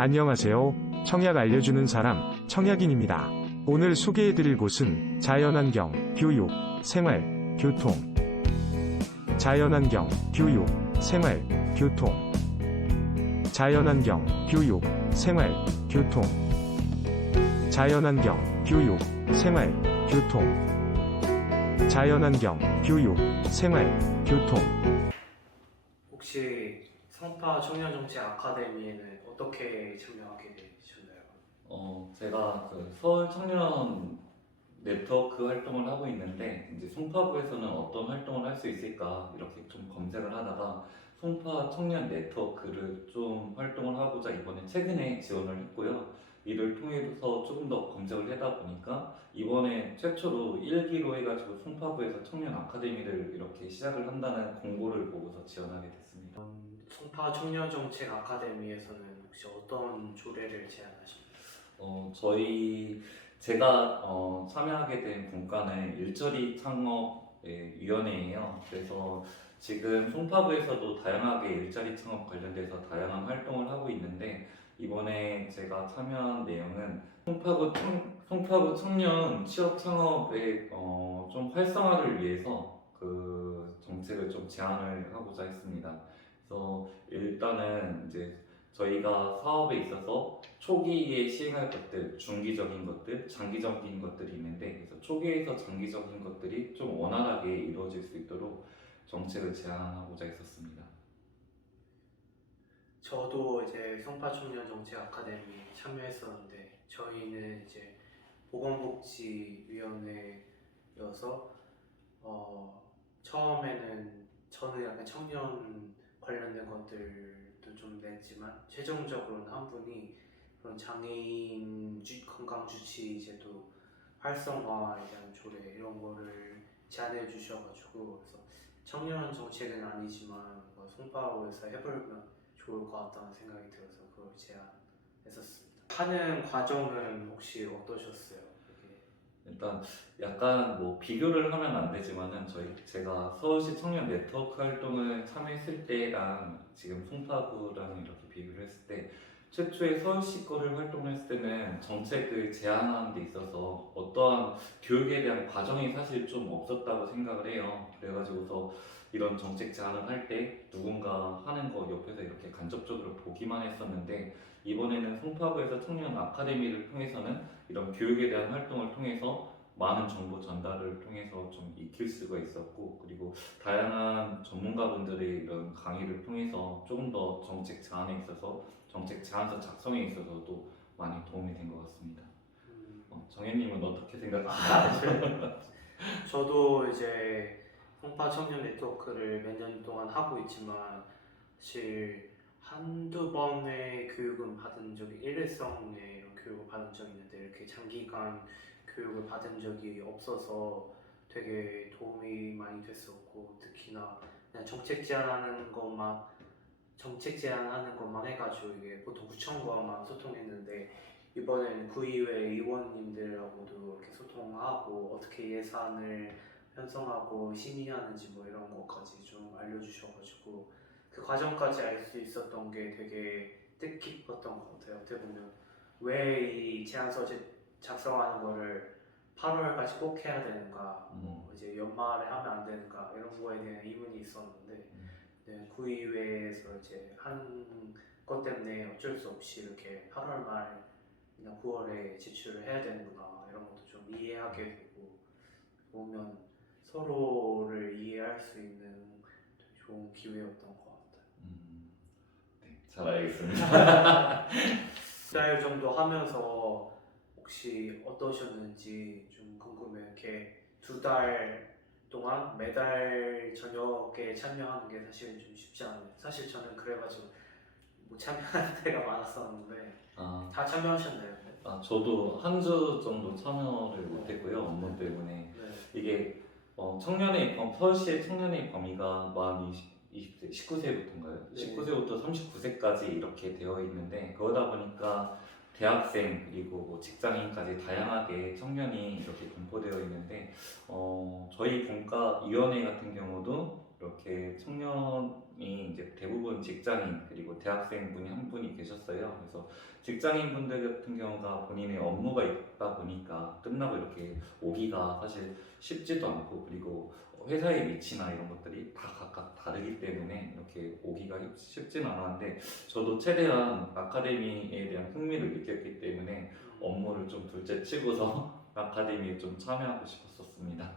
안녕하세요. 청약 알려주는 사람, 청약인입니다. 오늘 소개해드릴 곳은 자연환경, 교육, 생활, 교통. 자연환경, 교육, 생활, 교통. 자연환경, 교육, 생활, 교통. 자연환경, 교육, 생활, 교통. 자연환경, 교육, 생활, 교통. 혹시 성파 청년정책 아카데미에는 어떻게 참여하게 되셨나요? 제가 그 서울 청년 네트워크 활동을 하고 있는데, 이제 송파구에서는 어떤 활동을 할 수 있을까 이렇게 좀 검색을 하다가 송파 청년 네트워크를 좀 활동을 하고자 이번에 최근에 지원을 했고요. 이를 통해서 조금 더 검색을 하다 보니까 이번에 최초로 1기로 해가지고 송파구에서 청년 아카데미를 이렇게 시작을 한다는 공고를 보고서 지원하게 됐습니다. 성파 청년정책 아카데미에서는 혹시 어떤 조례를 제안하십니까? 제가 참여하게 된 분과는 일자리 창업위원회예요. 그래서 지금 송파구에서도 다양하게 일자리 창업 관련돼서 다양한 활동을 하고 있는데, 이번에 제가 참여한 내용은 송파구 청년 취업 창업의 좀 활성화를 위해서 그 정책을 좀 제안을 하고자 했습니다. 그래서 일단은 이제 저희가 사업에 있어서 초기에 시행할 것들, 중기적인 것들, 장기적인 것들이 있는데, 그래서 초기에서 장기적인 것들이 좀 원활하게 이루어질 수 있도록 정책을 제안하고자 했었습니다. 저도 이제 성파 청년정책 아카데미 참여했었는데 저희는 이제 보건복지위원회여서 처음에는 저는 약간 청년 관련된 것들도 좀 냈지만 최종적으로는 한 분이 그런 장애인 건강주치 제도 활성화에 대한 조례 이런 거를 제안해 주셔가지고, 그래서 청년 정책은 아니지만 송파구에서 해보면 좋을 것 같다는 생각이 들어서 그걸 제안했었습니다. 하는 과정은 혹시 어떠셨어요? 일단 약간 뭐 비교를 하면 안 되지만은 제가 서울시 청년 네트워크 활동을 참여했을 때랑 지금 송파구랑 이렇게 비교를 했을 때, 최초에 서울시 거를 활동했을 때는 정책을 제안하는 데 있어서 어떠한 교육에 대한 과정이 사실 좀 없었다고 생각을 해요. 그래가지고서 이런 정책 제안을 할 때 누군가 하는 거 옆에서 이렇게 간접적으로 보기만 했었는데, 이번에는 송파구에서 청년 아카데미를 통해서는 이런 교육에 대한 활동을 통해서 많은 정보 전달을 통해서 좀 익힐 수가 있었고, 그리고 다양한 전문가분들의 이런 강의를 통해서 조금 더 정책 제안에 있어서, 정책 제안서 작성에 있어서도 많이 도움이 된 것 같습니다. 정현님은 어떻게 생각하시나요? 저도 이제 송파 청년 네트워크를 몇 년 동안 하고 있지만 사실 한두 번의 교육은 받은 적이, 일회성의 이런 교육을 받은 적이 있는데 이렇게 장기간 교육을 받은 적이 없어서 되게 도움이 많이 됐었고, 특히나 그냥 정책 제안하는 것만 해가지고 이게 보통 구청과만 소통했는데 이번에는 구의회 의원님들하고도 이렇게 소통하고 어떻게 예산을 편성하고 심의하는지 뭐 이런 것까지 좀 알려주셔가지고 그 과정까지 알 수 있었던 게 되게 뜻깊었던 것 같아요. 어떻게 보면 왜 이 제안서 작성하는 거를 8월까지 꼭 해야 되는가, 뭐 이제 연말에 하면 안 되는가 이런 거에 대한 의문이 있었는데, 네, 구의회에서 이제 한 것 때문에 어쩔 수 없이 이렇게 8월 말이나 9월에 제출을 해야 되는구나 이런 것도 좀 이해하게 되고, 보면 서로를 이해할 수 있는 되게 좋은 기회였던 것 같아요. 네, 잘 알겠습니다. 2달 정도 하면서 혹시 어떠셨는지 좀 궁금해요. 이렇게 2달 동안 매달 저녁에 참여하는 게 사실 좀 쉽지 않아요. 사실 저는 그래가지고 못 참여하는 때가 많았었는데 다 참여하셨나요? 저도 한 주 정도 참여를 못했고요, 업무 때문에. 네. 이게 서울시의 청년의 범위가 만 20세, 19세부터인가요? 네. 19세부터 39세까지 이렇게 되어 있는데, 그러다 보니까 대학생 그리고 뭐 직장인까지 다양하게 청년이 이렇게 분포되어 있는데, 저희 본과 위원회 같은 경우도 이렇게 청년이 이제 대부분 직장인 그리고 대학생분이 한 분이 계셨어요. 그래서 직장인분들 같은 경우가 본인의 업무가 있다 보니까 끝나고 이렇게 오기가 사실 쉽지도 않고, 그리고 회사의 위치나 이런 것들이 다 각각 다르기 때문에 이렇게 오기가 쉽진 않았는데, 저도 최대한 아카데미에 대한 흥미를 느꼈기 때문에 업무를 좀 둘째 치고서 아카데미에 좀 참여하고 싶었었습니다.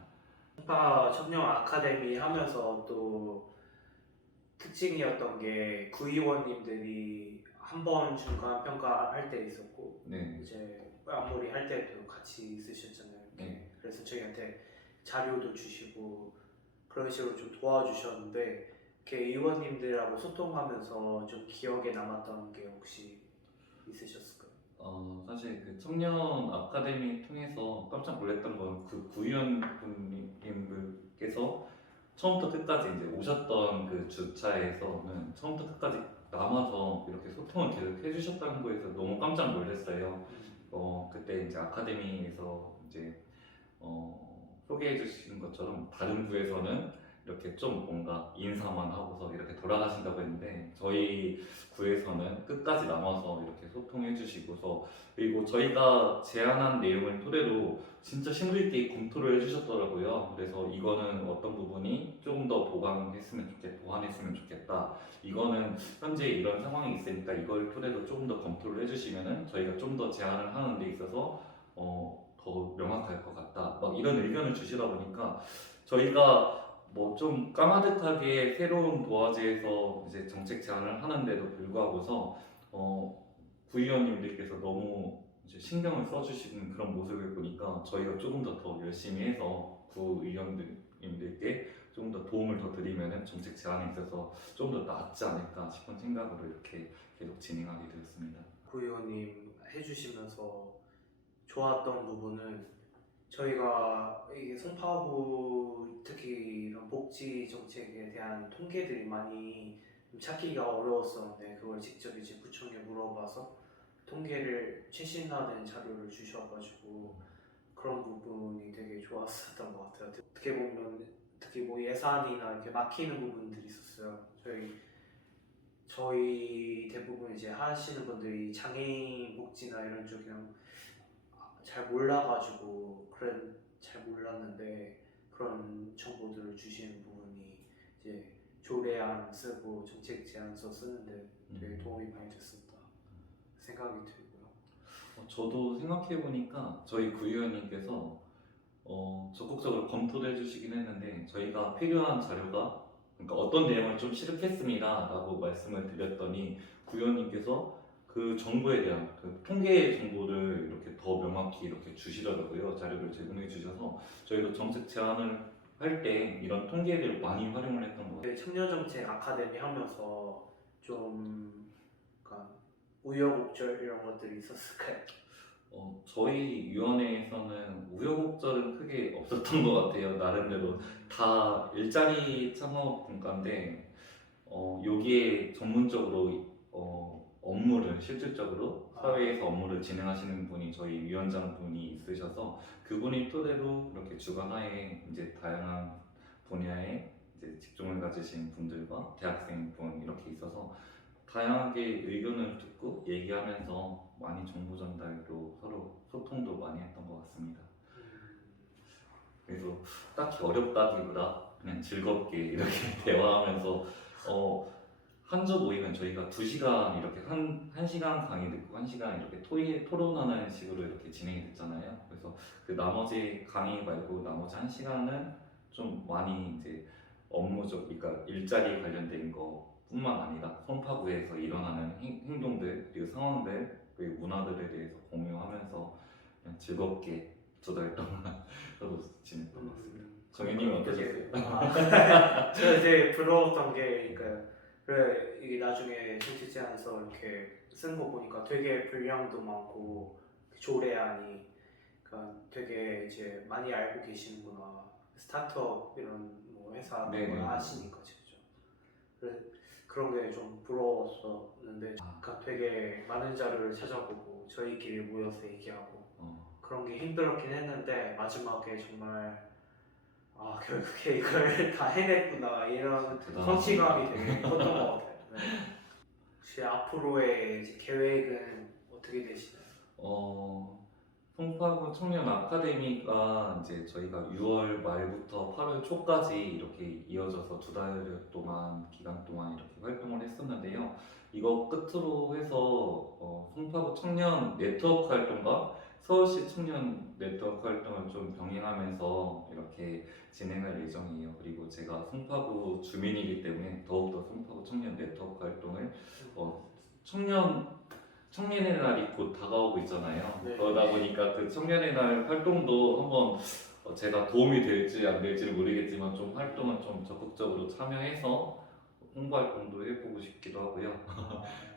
송파 청년 아카데미 하면서 또 특징이었던 게 구의원님들이 한 번 중간 평가할 때 있었고 네. 이제 마무리 할 때도 같이 있으셨잖아요. 네. 그래서 저희한테 자료도 주시고 그런 식으로 좀 도와주셨는데, 이렇게 의원님들하고 소통하면서 좀 기억에 남았던 게 혹시 있으셨을까요? 사실 그 청년 아카데미 통해서 깜짝 놀랐던 건 그 구위원분님들께서 처음부터 끝까지 이제 오셨던 그 주차에서는 처음부터 끝까지 남아서 이렇게 소통을 계속 해주셨다는 거에서 너무 깜짝 놀랐어요. 그때 이제 아카데미에서 이제 소개해 주신 것처럼 다른 구에서는 이렇게 좀 뭔가 인사만 하고서 이렇게 돌아가신다고 했는데, 저희 구에서는 끝까지 남아서 이렇게 소통해 주시고서, 그리고 저희가 제안한 내용을 토대로 진짜 심도 있게 검토를 해 주셨더라고요. 그래서 이거는 어떤 부분이 조금 더 보완했으면 좋겠다. 이거는 현재 이런 상황이 있으니까 이걸 토대로 조금 더 검토를 해주시면은 저희가 좀 더 제안을 하는 데 있어서 더 명확할 것 같다. 막 이런 의견을 주시다 보니까 저희가 뭐 좀 까마득하게 새로운 도화지에서 이제 정책 제안을 하는데도 불구하고서 구의원님들께서 너무 이제 신경을 써주시는 그런 모습을 보니까 저희가 조금 더 열심히 해서 구의원님들께 좀 더 도움을 더 드리면은 정책 제안에 있어서 좀 더 낫지 않을까 싶은 생각으로 이렇게 계속 진행하게 되었습니다. 구의원님 해주시면서 좋았던 부분은 저희가 이게 송파구 특히 이런 복지 정책에 대한 통계들이 많이 좀 찾기가 어려웠었는데, 그걸 직접 이제 구청에 물어봐서 통계를 최신화된 자료를 주셔가지고 그런 부분이 되게 좋았었던 것 같아요. 어떻게 보면 특히 뭐 예산이나 이렇게 막히는 부분들이 있었어요. 저희 대부분 이제 하시는 분들이 장애인 복지나 이런 쪽 그냥 잘 몰라가지고 잘 몰랐는데, 그런 정보들을 주시는 부분이 이제 조례안 쓰고 정책 제안서 쓰는데 되게 도움이 많이 됐었다 생각이 들고요. 저도 생각해 보니까 저희 구의원님께서 적극적으로 검토도 해주시긴 했는데, 저희가 필요한 자료가, 그러니까 어떤 내용을 좀 시작했습니다라고 말씀을 드렸더니 구의원님께서 그 정보에 대한 그 통계 정보를 이렇게 더 명확히 이렇게 주시더라고요. 자료를 제공해 주셔서 저희도 정책 제안을 할 때 이런 통계를 많이 활용을 했던 것 같아요. 청년정책 아카데미 하면서 좀 약간 우여곡절 이런 것들이 있었을까요? 저희 위원회에서는 우여곡절은 크게 없었던 것 같아요. 나름대로 다 일자리 창업 분과인데, 여기에 전문적으로 업무를 실질적으로 사회에서 업무를 진행하시는 분이 저희 위원장분이 있으셔서, 그분이 토대로 이렇게 주관하에 이제 다양한 분야에 이제 직종을 가지신 분들과 대학생분 이렇게 있어서 다양하게 의견을 듣고 얘기하면서 많이 정보 전달도 서로 소통도 많이 했던 것 같습니다. 그래서 딱히 어렵다기보다 그냥 즐겁게 이렇게 대화하면서 한 주 모이면 저희가 2시간 이렇게 한 시간 강의 듣고 1시간 이렇게 토론하는 식으로 이렇게 진행이 됐잖아요. 그래서 그 나머지 강의 말고 나머지 1시간은 좀 많이 이제 업무적, 그러니까 일자리 관련된 거뿐만 아니라 송파구에서 일어나는 행동들 그리고 상황들 그리고 문화들에 대해서 공유하면서 그냥 즐겁게 2달 동안 저도 지냈던 것 같습니다. 정현님은 어떠셨어요? 제가 되게 부러웠던 게, 그러니까 그래 이게 나중에 정책 제안서 이렇게 쓴 거 보니까 되게 분량도 많고 조례안이, 그러니까 되게 이제 많이 알고 계시는구나. 스타트업 이런 뭐 회사 네, 걸 네. 아시니까 직접. 그런 게 좀 부러웠었는데, 그러니까 되게 많은 자료를 찾아보고 저희끼리 모여서 얘기하고 어, 그런 게 힘들었긴 했는데, 마지막에 정말 아 결국에 이걸 다 해냈구나 이런 대단하다. 성취감이 되게 컸던 것 같아요. 네. 혹시 앞으로의 이제 계획은 어떻게 되시나요? 송파구 청년 아카데미가 이제 저희가 6월 말부터 8월 초까지 이렇게 이어져서 2달 동안 기간 동안 이렇게 활동을 했었는데요. 이거 끝으로 해서 송파구 청년 네트워크 활동과 서울시 청년 네트워크 활동을 좀 병행하면서 이렇게 진행할 예정이에요. 그리고 제가 송파구 주민이기 때문에 더욱더 송파구 청년 네트워크 활동을 청년의 날이 곧 다가오고 있잖아요. 네. 그러다 보니까 그 청년의 날 활동도 한번 제가 도움이 될지 안 될지는 모르겠지만 좀 활동을 좀 적극적으로 참여해서 홍보 활동도 해보고 싶기도 하고요.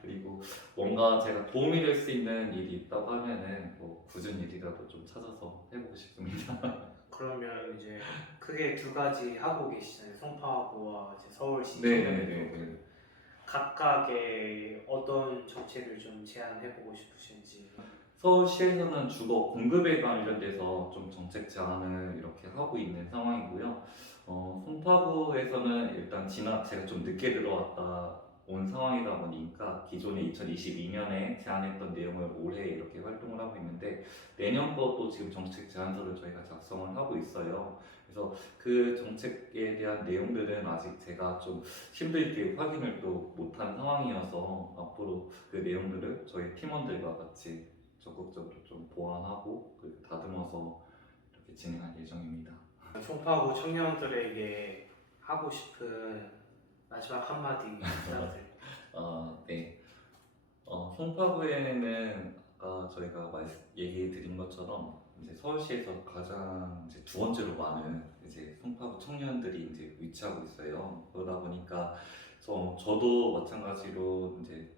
그리고 뭔가 제가 도움이 될 수 있는 일이 있다고 하면은 뭐 굳은 일이라도 좀 찾아서 해보고 싶습니다. 그러면 이제 크게 두 가지 하고 계시잖아요. 송파구와 이제 서울시 네, 청년 네, 네트워크. 네. 각각의 어떤 정책을 좀 제안해보고 싶으신지. 서울시에서는 주거 공급에 관련돼서 좀 정책 제안을 이렇게 하고 있는 상황이고요. 송파구에서는 일단 제가 좀 늦게 들어왔다 온 상황이다 보니까 기존에 2022년에 제안했던 내용을 올해 이렇게 활동을 하고 있는데 내년 것도 지금 정책 제안서를 저희가 작성을 하고 있어요. 그래서 그 정책에 대한 내용들은 아직 제가 좀 힘들게 확인을 또 못한 상황이어서 앞으로 그 내용들을 저희 팀원들과 같이 적극적으로 좀 보완하고 그리고 다듬어서 이렇게 진행할 예정입니다. 송파구 청년들에게 하고 싶은 마지막 한마디 부탁드립니다. 네. 송파구에는 아까 저희가 얘기 드린 것처럼 이제 서울시에서 가장 이제 두 번째로 많은 이제 송파구 청년들이 이제 위치하고 있어요. 그러다 보니까 저도 마찬가지로 이제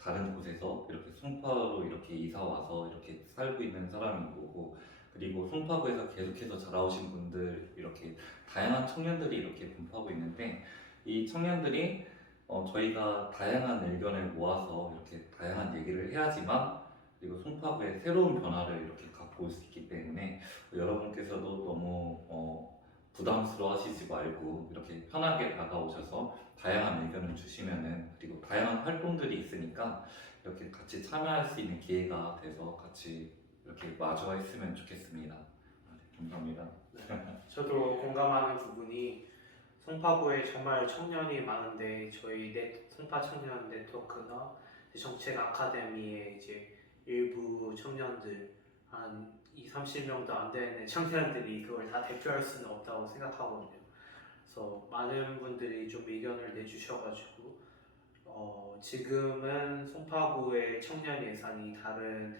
다른 곳에서 이렇게 송파로 이렇게 이사 와서 이렇게 살고 있는 사람인 거고, 그리고 송파구에서 계속해서 자라오신 분들 이렇게 다양한 청년들이 이렇게 분포하고 있는데 이 청년들이 저희가 다양한 의견을 모아서 이렇게 다양한 얘기를 해야지만 그리고 송파구의 새로운 변화를 이렇게 갖고 올 수 있기 때문에 여러분께서도 너무 부담스러워 하시지 말고 이렇게 편하게 다가오셔서 다양한 의견을 주시면은 그리고 다양한 활동들이 있으니까 이렇게 같이 참여할 수 있는 기회가 돼서 같이 이렇게 마주했으면 좋겠습니다. 네, 감사합니다. 저도 공감하는 부분이 송파구에 정말 청년이 많은데 저희 송파 청년 네트워크나 정책 아카데미의 이제 일부 청년들 한 20-30명도 안 되는 청년들이 그걸 다 대표할 수는 없다고 생각하거든요. 그래서 많은 분들이 좀 의견을 내주셔가지고 지금은 송파구의 청년 예산이 다른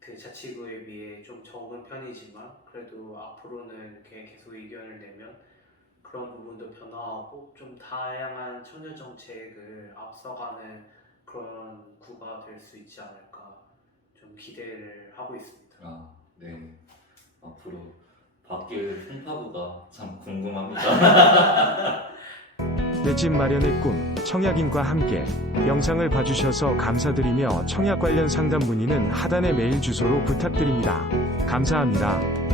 그 자치구에 비해 좀 적은 편이지만 그래도 앞으로는 이렇게 계속 의견을 내면 그런 부분도 변화하고 좀 다양한 청년 정책을 앞서가는 그런 구가 될 수 있지 않을까 좀 기대를 하고 있습니다. 네. 앞으로 바뀔 송파구가 참 궁금합니다. 내 집 마련의 꿈, 청약인과 함께 영상을 봐주셔서 감사드리며 청약 관련 상담 문의는 하단의 메일 주소로 부탁드립니다. 감사합니다.